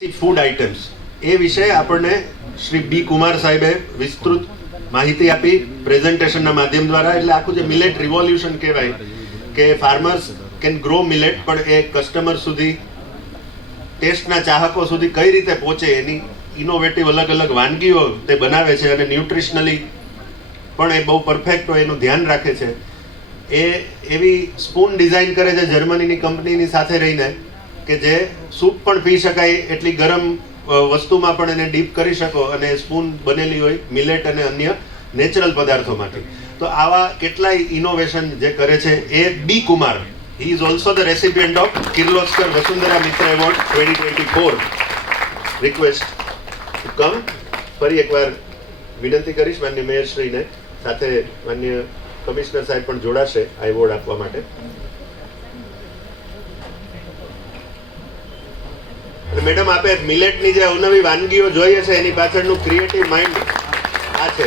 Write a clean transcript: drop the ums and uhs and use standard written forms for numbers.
Food items એ વિશે આપણને શ્રી બી કુમાર સાહેબે વિસ્તૃત માહિતી આપી પ્રેઝન્ટેશનના માધ્યમ દ્વારા. એટલે આખું જે મિલેટ રિવોલ્યુશન કહેવાય કે ફાર્મર્સ કેન ગ્રો મિલેટ, પણ એ કસ્ટમર સુધી, ટેસ્ટના ચાહકો સુધી કઈ રીતે પહોંચે એની ઇનોવેટિવ અલગ અલગ વાનગીઓ તે બનાવે છે અને ન્યુટ્રિશનલી પણ એ બહુ પરફેક્ટ હોય એનું ધ્યાન રાખે છે. એ એવી સ્પૂન ડિઝાઇન કરે છે જર્મનીની કંપનીની સાથે રહીને કે જે સૂપ પણ પી શકાય એટલી ગરમ વસ્તુમાં પણ એને ડીપ કરી શકો, અને સ્પૂન બનેલી હોય મિલેટ અને અન્ય નેચરલ પદાર્થોમાંથી. તો આવા કેટલાય ઇનોવેશન જે કરે છે એ B Kumar, he is also the recipient of Kirloskar Vasundhara Mitra award 2024. Request to come. ફરી એકવાર વિનંતી કરીશ માન્ય મેયરશ્રીને, સાથે માન્ય કમિશનર સાહેબ પણ જોડાશે આ એવોર્ડ આપવા માટે. મેડમ, આપે મિલેટની જે અવનવી વાનગીઓ જોઈએ છે એની પાછળનું ક્રિએટિવ માઇન્ડ આ છે.